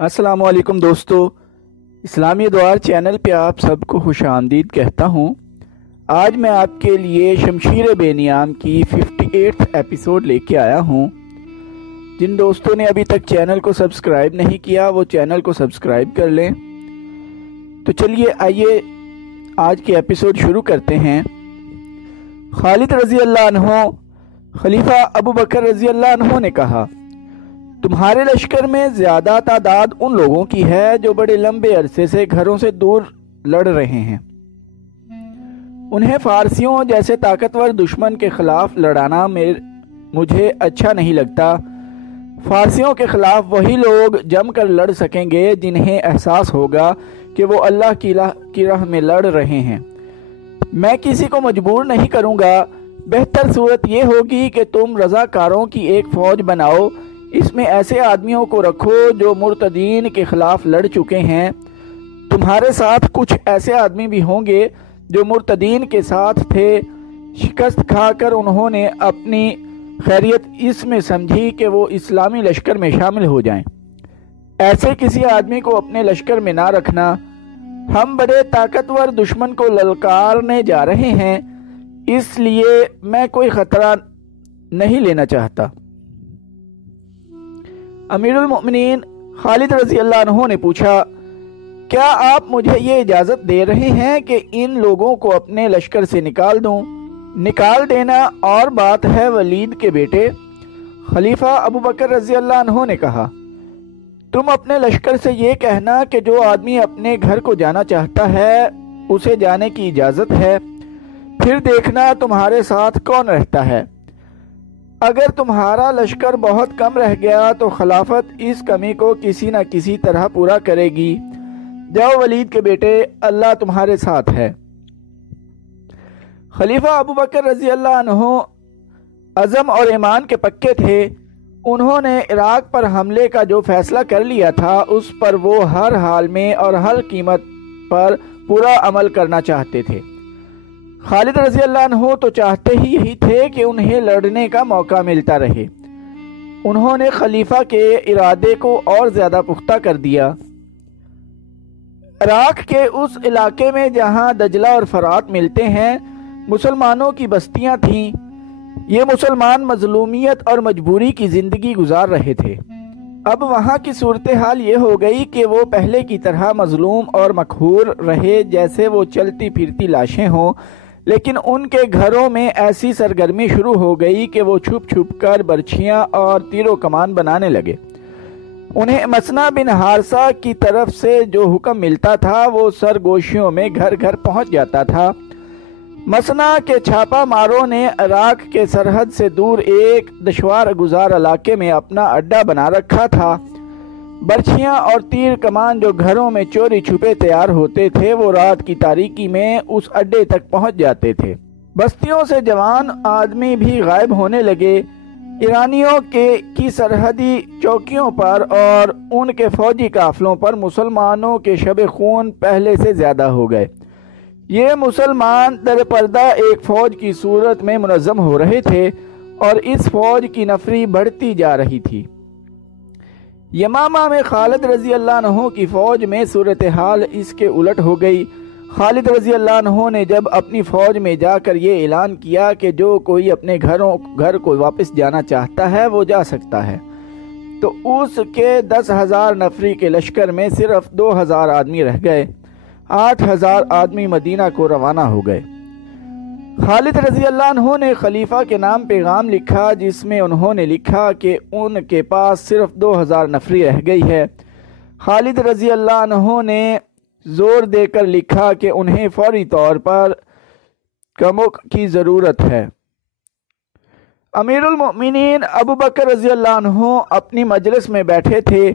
السلام علیکم دوستو، اسلامی دوار چینل پہ آپ سب کو خوش آمدید کہتا ہوں۔ آج میں آپ کے لیے شمشیر بے نیام کی 58 ایپیسوڈ لے کے آیا ہوں۔ جن دوستوں نے ابھی تک چینل کو سبسکرائب نہیں کیا وہ چینل کو سبسکرائب کر لیں۔ تو چلیے آئیے آج کی ایپیسوڈ شروع کرتے ہیں۔ خالد رضی اللہ عنہ، خلیفہ ابو بکر رضی اللہ عنہ نے کہا، تمہارے لشکر میں زیادہ تعداد ان لوگوں کی ہے جو بڑے لمبے عرصے سے گھروں سے دور لڑ رہے ہیں۔ انہیں فارسیوں جیسے طاقتور دشمن کے خلاف لڑانا مجھے اچھا نہیں لگتا۔ فارسیوں کے خلاف وہی لوگ جم کر لڑ سکیں گے جنہیں احساس ہوگا کہ وہ اللہ کی راہ میں لڑ رہے ہیں۔ میں کسی کو مجبور نہیں کروں گا۔ بہتر صورت یہ ہوگی کہ تم رضاکاروں کی ایک فوج بناؤ، اس میں ایسے آدمیوں کو رکھو جو مرتدین کے خلاف لڑ چکے ہیں۔ تمہارے ساتھ کچھ ایسے آدمی بھی ہوں گے جو مرتدین کے ساتھ تھے۔ شکست کھا کر انہوں نے اپنی خیریت اس میں سمجھی کہ وہ اسلامی لشکر میں شامل ہو جائیں۔ ایسے کسی آدمی کو اپنے لشکر میں نہ رکھنا۔ ہم بڑے طاقتور دشمن کو للکارنے جا رہے ہیں، اس لیے میں کوئی خطرہ نہیں لینا چاہتا۔ امیر المؤمنین خالد رضی اللہ عنہ نے پوچھا، کیا آپ مجھے یہ اجازت دے رہے ہیں کہ ان لوگوں کو اپنے لشکر سے نکال دوں؟ نکال دینا اور بات ہے ولید کے بیٹے۔ خلیفہ ابو بکر رضی اللہ عنہ نے کہا، تم اپنے لشکر سے یہ کہنا کہ جو آدمی اپنے گھر کو جانا چاہتا ہے اسے جانے کی اجازت ہے، پھر دیکھنا تمہارے ساتھ کون رہتا ہے۔ اگر تمہارا لشکر بہت کم رہ گیا تو خلافت اس کمی کو کسی نہ کسی طرح پورا کرے گی۔ جاؤ ولید کے بیٹے، اللہ تمہارے ساتھ ہے۔ خلیفہ ابو بکر رضی اللہ عنہ عزم اور ایمان کے پکے تھے۔ انہوں نے عراق پر حملے کا جو فیصلہ کر لیا تھا اس پر وہ ہر حال میں اور ہر قیمت پر پورا عمل کرنا چاہتے تھے۔ خالد رضی اللہ عنہ تو چاہتے ہی یہی تھے کہ انہیں لڑنے کا موقع ملتا رہے۔ انہوں نے خلیفہ کے ارادے کو اور زیادہ پختہ کر دیا۔ عراق کے اس علاقے میں جہاں دجلہ اور فرات ملتے ہیں مسلمانوں کی بستیاں تھیں۔ یہ مسلمان مظلومیت اور مجبوری کی زندگی گزار رہے تھے۔ اب وہاں کی صورتحال یہ ہو گئی کہ وہ پہلے کی طرح مظلوم اور مقہور رہے جیسے وہ چلتی پھرتی لاشیں ہوں، لیکن ان کے گھروں میں ایسی سرگرمی شروع ہو گئی کہ وہ چھپ چھپ کر برچھیاں اور تیر و کمان بنانے لگے۔ انہیں مسنا بن حارثہ کی طرف سے جو حکم ملتا تھا وہ سرگوشیوں میں گھر گھر پہنچ جاتا تھا۔ مسنا کے چھاپا ماروں نے عراق کے سرحد سے دور ایک دشوار گزار علاقے میں اپنا اڈا بنا رکھا تھا۔ برچھیاں اور تیر کمان جو گھروں میں چوری چھپے تیار ہوتے تھے وہ رات کی تاریکی میں اس اڈے تک پہنچ جاتے تھے۔ بستیوں سے جوان آدمی بھی غائب ہونے لگے۔ ایرانیوں کی سرحدی چوکیوں پر اور ان کے فوجی قافلوں پر مسلمانوں کے شب خون پہلے سے زیادہ ہو گئے۔ یہ مسلمان در پردہ ایک فوج کی صورت میں منظم ہو رہے تھے اور اس فوج کی نفری بڑھتی جا رہی تھی۔ یمامہ میں خالد رضی اللہ عنہ کی فوج میں صورتحال اس کے الٹ ہو گئی۔ خالد رضی اللہ عنہ نے جب اپنی فوج میں جا کر یہ اعلان کیا کہ جو کوئی اپنے گھر کو واپس جانا چاہتا ہے وہ جا سکتا ہے، تو اس کے 10,000 نفری کے لشکر میں صرف 2,000 آدمی رہ گئے۔ 8,000 آدمی مدینہ کو روانہ ہو گئے۔ خالد رضی اللہ عنہ نے خلیفہ کے نام پیغام لکھا جس میں انہوں نے لکھا کہ ان کے پاس صرف 2,000 نفری رہ گئی ہے۔ خالد رضی اللہ عنہ نے زور دے کر لکھا کہ انہیں فوری طور پر کمک کی ضرورت ہے۔ امیر المؤمنین ابو بکر رضی اللہ عنہ اپنی مجلس میں بیٹھے تھے۔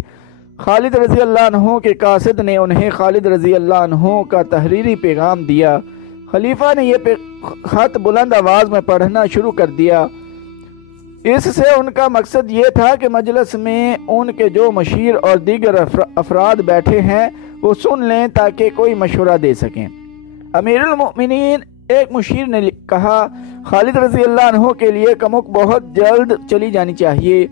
خالد رضی اللہ عنہ کے قاصد نے انہیں خالد رضی اللہ عنہ کا تحریری پیغام دیا۔ خلیفہ نے یہ خط بلند آواز میں پڑھنا شروع کر دیا۔ اس سے ان کا مقصد یہ تھا کہ مجلس میں ان کے جو مشیر اور دیگر افراد بیٹھے ہیں وہ سن لیں تاکہ کوئی مشورہ دے سکیں۔ امیر المؤمنین ایک مشیر نے کہا، خالد رضی اللہ عنہ کے لیے کمک بہت جلد چلی جانی چاہیے۔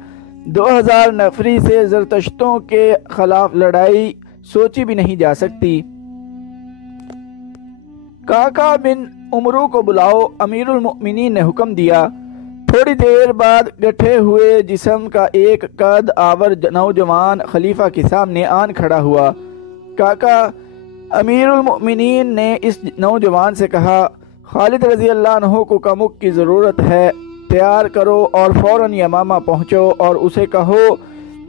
2000 نفری سے زرتشتوں کے خلاف لڑائی سوچی بھی نہیں جا سکتی۔ کاکا بن عمرو کو بلاؤ، امیر المؤمنین نے حکم دیا۔ تھوڑی دیر بعد گٹھے ہوئے جسم کا ایک قد آور نوجوان خلیفہ کے سامنے آن کھڑا ہوا۔ کاکا امیر المؤمنین نے اس نوجوان سے کہا، خالد رضی اللہ عنہ کو کمک کی ضرورت ہے، تیار کرو اور فوراً یمامہ پہنچو اور اسے کہو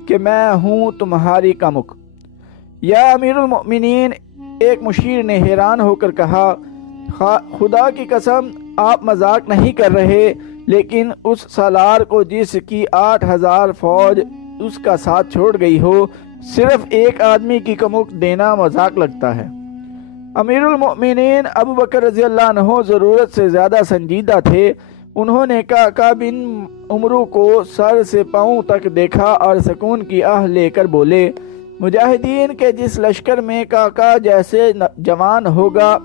کہ میں ہوں تمہاری کمک۔ یا امیر المؤمنین، ایک مشیر نے حیران ہو کر کہا، خدا کی قسم آپ مذاق نہیں کر رہے، لیکن اس سالار کو جس کی 8000 فوج اس کا ساتھ چھوڑ گئی ہو، صرف ایک آدمی کی کمک دینا مذاق لگتا ہے۔ امیر المؤمنین ابو بکر رضی اللہ عنہ ضرورت سے زیادہ سنجیدہ تھے۔ انہوں نے کاکا بن عمرو کو سر سے پاؤں تک دیکھا اور سکون کی آہ لے کر بولے، مجاہدین کے جس لشکر میں کاکا جیسے جوان ہوگا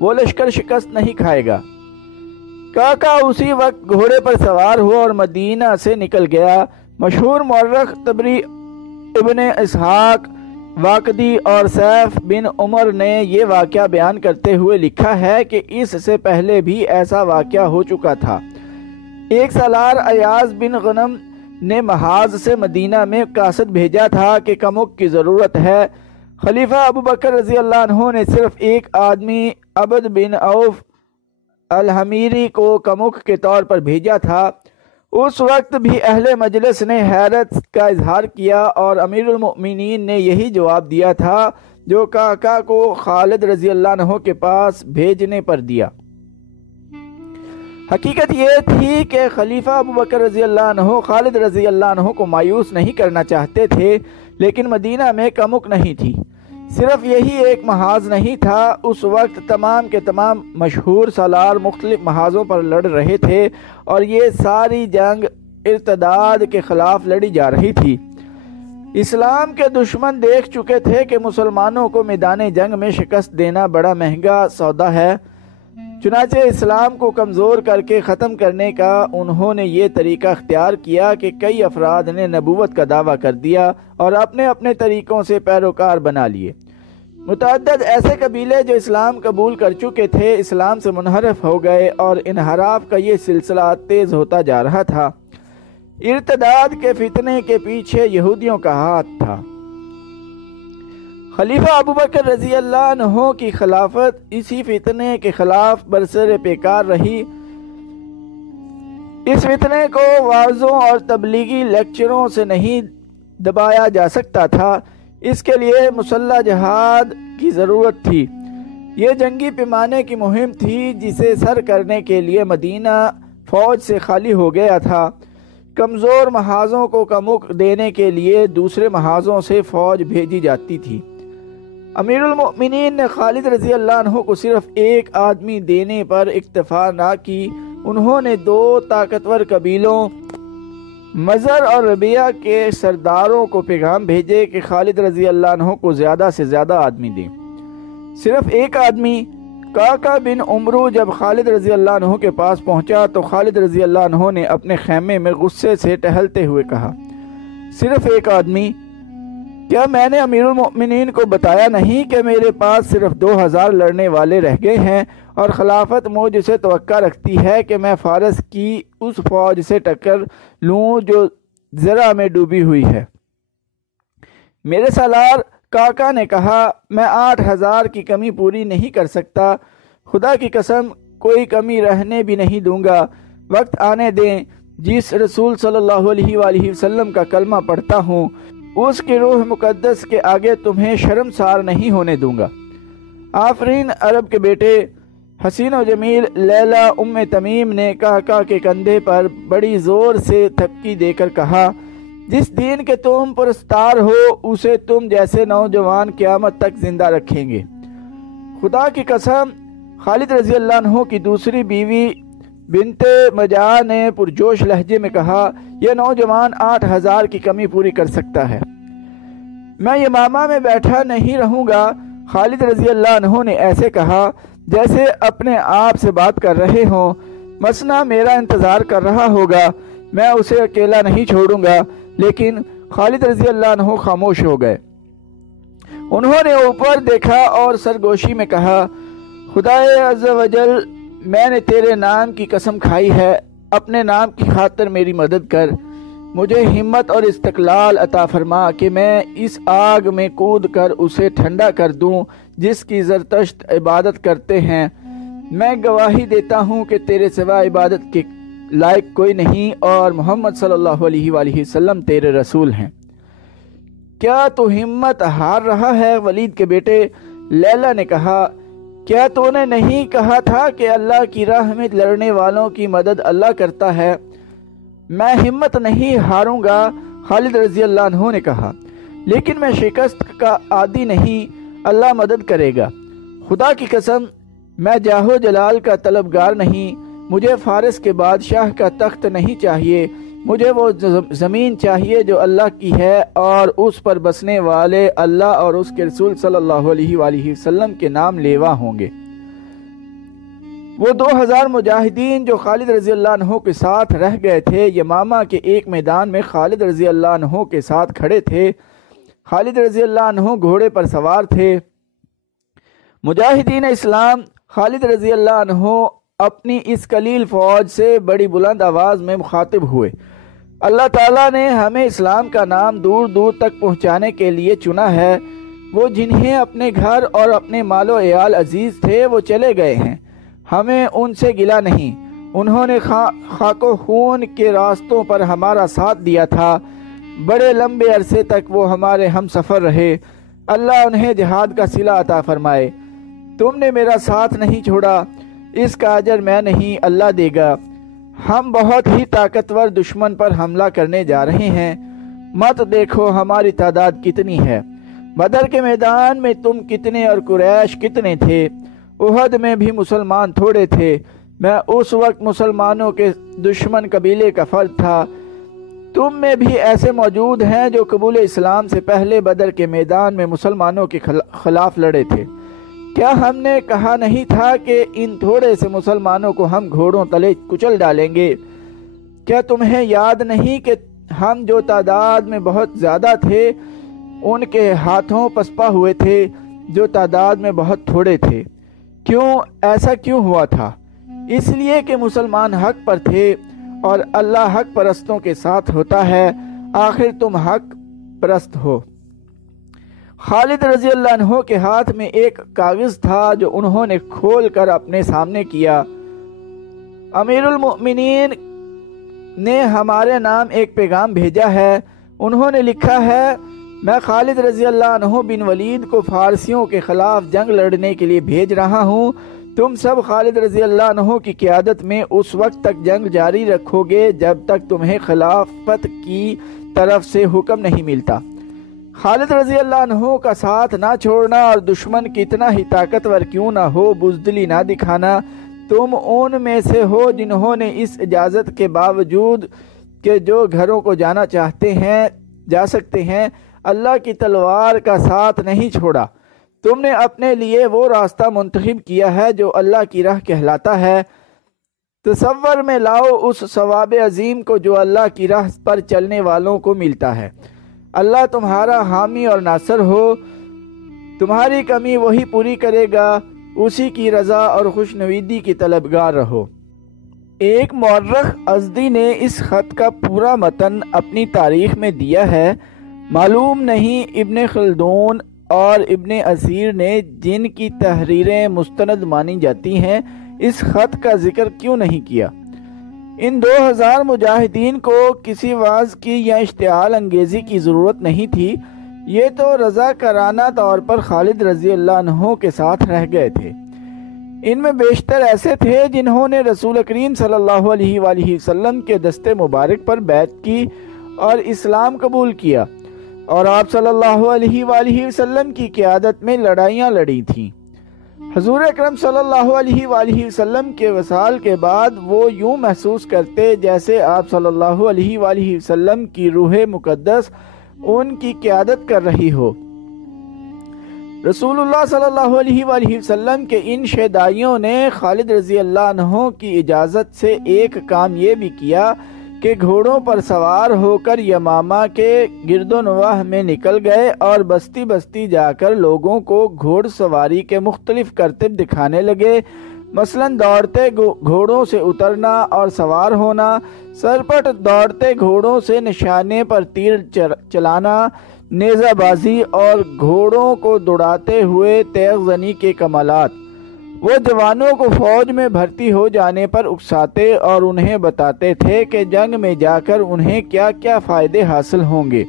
وہ لشکر شکست نہیں کھائے گا۔ کاکا اسی وقت گھوڑے پر سوار ہوا اور مدینہ سے نکل گیا۔ مشہور مورخ طبری، ابن اسحاق، واقدی اور سیف بن عمر نے یہ واقعہ بیان کرتے ہوئے لکھا ہے کہ اس سے پہلے بھی ایسا واقعہ ہو چکا تھا۔ ایک سالار ایاز بن غنم نے محاذ سے مدینہ میں قاصد بھیجا تھا کہ کمک کی ضرورت ہے۔ خلیفہ ابو بکر رضی اللہ عنہ نے صرف ایک آدمی عبد بن عوف الحمیری کو کمک کے طور پر بھیجا تھا۔ اس وقت بھی اہل مجلس نے حیرت کا اظہار کیا اور امیر المؤمنین نے یہی جواب دیا تھا جو کاکا کو خالد رضی اللہ عنہ کے پاس بھیجنے پر دیا۔ حقیقت یہ تھی کہ خلیفہ ابو بکر رضی اللہ عنہ خالد رضی اللہ عنہ کو مایوس نہیں کرنا چاہتے تھے، لیکن مدینہ میں کمک نہیں تھی۔ صرف یہی ایک محاذ نہیں تھا، اس وقت تمام کے تمام مشہور سالار مختلف محاذوں پر لڑ رہے تھے اور یہ ساری جنگ ارتداد کے خلاف لڑی جا رہی تھی۔ اسلام کے دشمن دیکھ چکے تھے کہ مسلمانوں کو میدان جنگ میں شکست دینا بڑا مہنگا سودا ہے، چنانچہ اسلام کو کمزور کر کے ختم کرنے کا انہوں نے یہ طریقہ اختیار کیا کہ کئی افراد نے نبوت کا دعویٰ کر دیا اور اپنے اپنے طریقوں سے پیروکار بنا لیے۔ متعدد ایسے قبیلے جو اسلام قبول کر چکے تھے اسلام سے منحرف ہو گئے اور انحراف کا یہ سلسلہ تیز ہوتا جا رہا تھا۔ ارتداد کے فتنے کے پیچھے یہودیوں کا ہاتھ تھا۔ خلیفہ ابوبکر رضی اللہ عنہ کی خلافت اسی فتنے کے خلاف برسر پیکار رہی۔ اس فتنے کو وعظوں اور تبلیغی لیکچروں سے نہیں دبایا جا سکتا تھا، اس کے لیے مسلح جہاد کی ضرورت تھی۔ یہ جنگی پیمانے کی مہم تھی جسے سر کرنے کے لیے مدینہ فوج سے خالی ہو گیا تھا۔ کمزور محاذوں کو کمک دینے کے لیے دوسرے محاذوں سے فوج بھیجی جاتی تھی۔ امیر المؤمنین نے خالد رضی اللہ عنہ کو صرف ایک آدمی دینے پر اکتفا نہ کی، انہوں نے دو طاقتور قبیلوں مزر اور ربیعہ کے سرداروں کو پیغام بھیجے کہ خالد رضی اللہ عنہ کو زیادہ سے زیادہ آدمی دیں۔ صرف ایک آدمی کاکا بن عمرو جب خالد رضی اللہ عنہ کے پاس پہنچا تو خالد رضی اللہ عنہ نے اپنے خیمے میں غصے سے ٹہلتے ہوئے کہا، صرف ایک آدمی؟ کیا میں نے امیر المؤمنین کو بتایا نہیں کہ میرے پاس صرف 2000 لڑنے والے رہ گئے ہیں اور خلافت مجھ سے توقع رکھتی ہے کہ میں فارس کی اس فوج سے ٹکر لوں جو زرع میں ڈوبی ہوئی ہے؟ میرے سالار کاکا نے کہا، میں 8000 کی کمی پوری نہیں کر سکتا، خدا کی قسم کوئی کمی رہنے بھی نہیں دوں گا۔ وقت آنے دیں، جس رسول صلی اللہ علیہ وآلہ وسلم کا کلمہ پڑھتا ہوں اس کی روح مقدس کے آگے تمہیں شرمسار نہیں ہونے دوں گا۔ آفرین عرب کے بیٹے حسین و جمیل لیلہ ام تمیم نے کاکا کے کندھے پر بڑی زور سے تھپکی دے کر کہا، جس دین کے تم پرستار ہو اسے تم جیسے نوجوان قیامت تک زندہ رکھیں گے۔ خدا کی قسم، خالد رضی اللہ عنہ کی دوسری بیوی بنت مجا نے پرجوش لہجے میں کہا، یہ نوجوان 8000 کی کمی پوری کر سکتا ہے۔ میں یمامہ میں بیٹھا نہیں رہوں گا۔ خالد رضی اللہ عنہ نے ایسے کہا جیسے اپنے آپ سے بات کر رہے ہوں، مسنا میرا انتظار کر رہا ہوگا۔ میں اسے اکیلا نہیں چھوڑوں گا۔ لیکن خالد رضی اللہ عنہ خاموش ہو گئے۔ انہوں نے اوپر دیکھا اور سرگوشی میں کہا، خدائے عز و جل، میں نے تیرے نام کی قسم کھائی ہے، اپنے نام کی خاطر میری مدد کر، مجھے ہمت اور استقلال عطا فرما کہ میں اس آگ میں کود کر اسے ٹھنڈا کر دوں جس کی زرتشت عبادت کرتے ہیں۔ میں گواہی دیتا ہوں کہ تیرے سوا عبادت کے لائق کوئی نہیں اور محمد صلی اللہ علیہ وآلہ وسلم تیرے رسول ہیں۔ کیا تو ہمت ہار رہا ہے ولید کے بیٹے؟ لیلا نے کہا، کیا تو نے نہیں کہا تھا کہ اللہ کی راہ میں لڑنے والوں کی مدد اللہ کرتا ہے؟ میں ہمت نہیں ہاروں گا، خالد رضی اللہ عنہ نے کہا، لیکن میں شکست کا عادی نہیں، اللہ مدد کرے گا۔ خدا کی قسم، میں جاہ و جلال کا طلبگار نہیں، مجھے فارس کے بادشاہ کا تخت نہیں چاہیے، مجھے وہ زمین چاہیے جو اللہ کی ہے اور اس پر بسنے والے اللہ اور اس کے رسول صلی اللہ علیہ وآلہ وسلم کے نام لیوا ہوں گے۔ وہ 2000 مجاہدین جو خالد رضی اللہ عنہ کے ساتھ رہ گئے تھے، یمامہ کے ایک میدان میں خالد رضی اللہ عنہ کے ساتھ کھڑے تھے۔ خالد رضی اللہ عنہ گھوڑے پر سوار تھے۔ مجاہدین اسلام خالد رضی اللہ عنہ اپنی اس قلیل فوج سے بڑی بلند آواز میں مخاطب ہوئے، اللہ تعالیٰ نے ہمیں اسلام کا نام دور دور تک پہنچانے کے لیے چنا ہے۔ وہ جنہیں اپنے گھر اور اپنے مال و عیال عزیز تھے وہ چلے گئے ہیں، ہمیں ان سے گلہ نہیں۔ انہوں نے خاک و خون کے راستوں پر ہمارا ساتھ دیا تھا، بڑے لمبے عرصے تک وہ ہمارے ہم سفر رہے، اللہ انہیں جہاد کا صلہ عطا فرمائے۔ تم نے میرا ساتھ نہیں چھوڑا، اس کا اجر میں نہیں، اللہ دے گا۔ ہم بہت ہی طاقتور دشمن پر حملہ کرنے جا رہے ہیں، مت دیکھو ہماری تعداد کتنی ہے۔ بدر کے میدان میں تم کتنے اور قریش کتنے تھے؟ احد میں بھی مسلمان تھوڑے تھے، میں اس وقت مسلمانوں کے دشمن قبیلے کا فرد تھا۔ تم میں بھی ایسے موجود ہیں جو قبول اسلام سے پہلے بدر کے میدان میں مسلمانوں کے خلاف لڑے تھے۔ کیا ہم نے کہا نہیں تھا کہ ان تھوڑے سے مسلمانوں کو ہم گھوڑوں تلے کچل ڈالیں گے؟ کیا تمہیں یاد نہیں کہ ہم جو تعداد میں بہت زیادہ تھے ان کے ہاتھوں پسپا ہوئے تھے جو تعداد میں بہت تھوڑے تھے؟ کیوں ایسا کیوں ہوا تھا؟ اس لیے کہ مسلمان حق پر تھے اور اللہ حق پرستوں کے ساتھ ہوتا ہے، آخر تم حق پرست ہو۔ خالد رضی اللہ عنہ کے ہاتھ میں ایک کاغذ تھا جو انہوں نے کھول کر اپنے سامنے کیا۔ امیر المؤمنین نے ہمارے نام ایک پیغام بھیجا ہے، انہوں نے لکھا ہے، میں خالد رضی اللہ عنہ بن ولید کو فارسیوں کے خلاف جنگ لڑنے کے لیے بھیج رہا ہوں۔ تم سب خالد رضی اللہ عنہ کی قیادت میں اس وقت تک جنگ جاری رکھو گے جب تک تمہیں خلافت کی طرف سے حکم نہیں ملتا۔ خالد رضی اللہ عنہ کا ساتھ نہ چھوڑنا اور دشمن کتنا ہی طاقتور کیوں نہ ہو بزدلی نہ دکھانا۔ تم ان میں سے ہو جنہوں نے اس اجازت کے باوجود کہ جو گھروں کو جانا چاہتے ہیں جا سکتے ہیں، اللہ کی تلوار کا ساتھ نہیں چھوڑا۔ تم نے اپنے لیے وہ راستہ منتخب کیا ہے جو اللہ کی راہ کہلاتا ہے۔ تصور میں لاؤ اس ثواب عظیم کو جو اللہ کی راہ پر چلنے والوں کو ملتا ہے۔ اللہ تمہارا حامی اور ناصر ہو، تمہاری کمی وہی پوری کرے گا، اسی کی رضا اور خوشنویدی کی طلبگار رہو۔ ایک مورخ ازدی نے اس خط کا پورا متن اپنی تاریخ میں دیا ہے۔ معلوم نہیں ابن خلدون اور ابن اثیر نے جن کی تحریریں مستند مانی جاتی ہیں اس خط کا ذکر کیوں نہیں کیا۔ ان 2000 مجاہدین کو کسی وعظ کی یا اشتعال انگیزی کی ضرورت نہیں تھی، یہ تو رضاکارانہ طور پر خالد رضی اللہ عنہ کے ساتھ رہ گئے تھے۔ ان میں بیشتر ایسے تھے جنہوں نے رسول کریم صلی اللہ علیہ وآلہ وسلم کے دست مبارک پر بیعت کی اور اسلام قبول کیا، اور آپ صلی اللہ علیہ وآلہ وسلم کی قیادت میں لڑائیاں لڑی تھیں۔ حضور اکرم صلی اللہ علیہ وآلہ وسلم کے وصال کے بعد وہ یوں محسوس کرتے جیسے آپ صلی اللہ علیہ وآلہ وسلم کی روح مقدس ان کی قیادت کر رہی ہو۔ رسول اللہ صلی اللہ علیہ وآلہ وسلم کے ان شیدائیوں نے خالد رضی اللہ عنہ کی اجازت سے ایک کام یہ بھی کیا کہ گھوڑوں پر سوار ہو کر یمامہ کے گرد و نواح میں نکل گئے اور بستی بستی جا کر لوگوں کو گھوڑ سواری کے مختلف کرتب دکھانے لگے، مثلاً دوڑتے گھوڑوں سے اترنا اور سوار ہونا، سرپٹ دوڑتے گھوڑوں سے نشانے پر تیر چلانا، نیزہ بازی اور گھوڑوں کو دوڑاتے ہوئے تیغ زنی کے کمالات۔ وہ جوانوں کو فوج میں بھرتی ہو جانے پر اکساتے اور انہیں بتاتے تھے کہ جنگ میں جا کر انہیں کیا کیا فائدے حاصل ہوں گے۔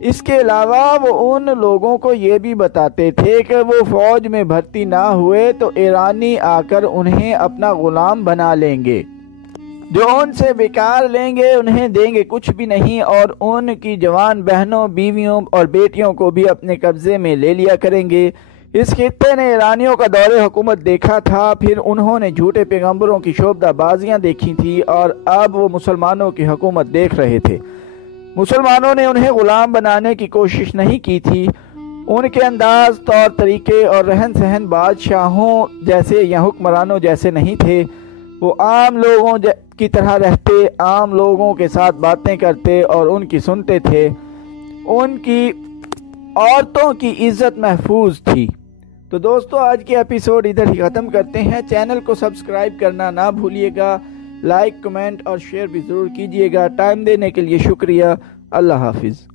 اس کے علاوہ وہ ان لوگوں کو یہ بھی بتاتے تھے کہ وہ فوج میں بھرتی نہ ہوئے تو ایرانی آ کر انہیں اپنا غلام بنا لیں گے، جو ان سے بیکار لیں گے انہیں دیں گے کچھ بھی نہیں، اور ان کی جوان بہنوں، بیویوں اور بیٹیوں کو بھی اپنے قبضے میں لے لیا کریں گے۔ اس خطے نے ایرانیوں کا دور حکومت دیکھا تھا، پھر انہوں نے جھوٹے پیغمبروں کی شوبدہ بازیاں دیکھی تھی، اور اب وہ مسلمانوں کی حکومت دیکھ رہے تھے۔ مسلمانوں نے انہیں غلام بنانے کی کوشش نہیں کی تھی۔ ان کے انداز، طور طریقے اور رہن سہن بادشاہوں جیسے یا حکمرانوں جیسے نہیں تھے۔ وہ عام لوگوں کی طرح رہتے، عام لوگوں کے ساتھ باتیں کرتے اور ان کی سنتے تھے۔ ان کی عورتوں کی عزت محفوظ تھی۔ تو دوستو، آج کے ایپیسوڈ ادھر ہی ختم کرتے ہیں۔ چینل کو سبسکرائب کرنا نہ بھولیے گا، لائک، کمنٹ اور شیئر بھی ضرور کیجیے گا۔ ٹائم دینے کے لیے شکریہ۔ اللہ حافظ۔